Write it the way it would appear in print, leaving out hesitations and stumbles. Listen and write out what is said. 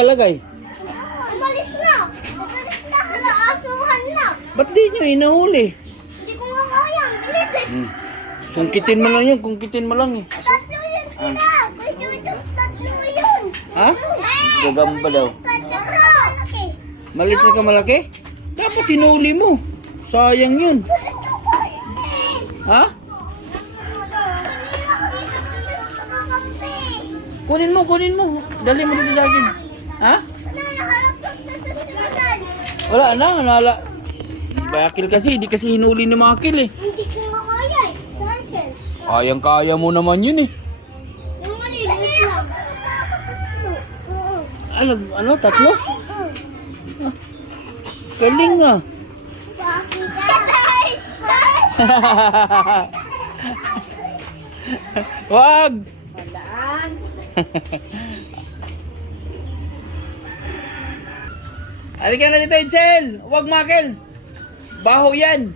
Talagay. Umalis na. Umalis na. Sa asuhan na. Ba't di nyo inahuli? Hindi ko nga kaya. Bilis eh. Sungkitin mo lang yun, kungkitin mo lang eh. Tatlo yun sila. May chuchok tatlo yun. Ha? Gagamba daw. Malaki. Maliit na ka malaki? Dapat hinuli mo. Sayang yun. Ha? Kunin mo, kunin mo. Dali mo dito sa akin. Ha? Wala na, nala. Bakil kasi, di kasi hinuli ni Makil eh. Hindi ko nga kaya eh. Sanchez. Kayang-kaya mo naman yun eh. Yung maliliit lang. Ano, tatlo? Galing ah. Wag! Halika na dito, Itzel! Huwag, Makil! Baho yan!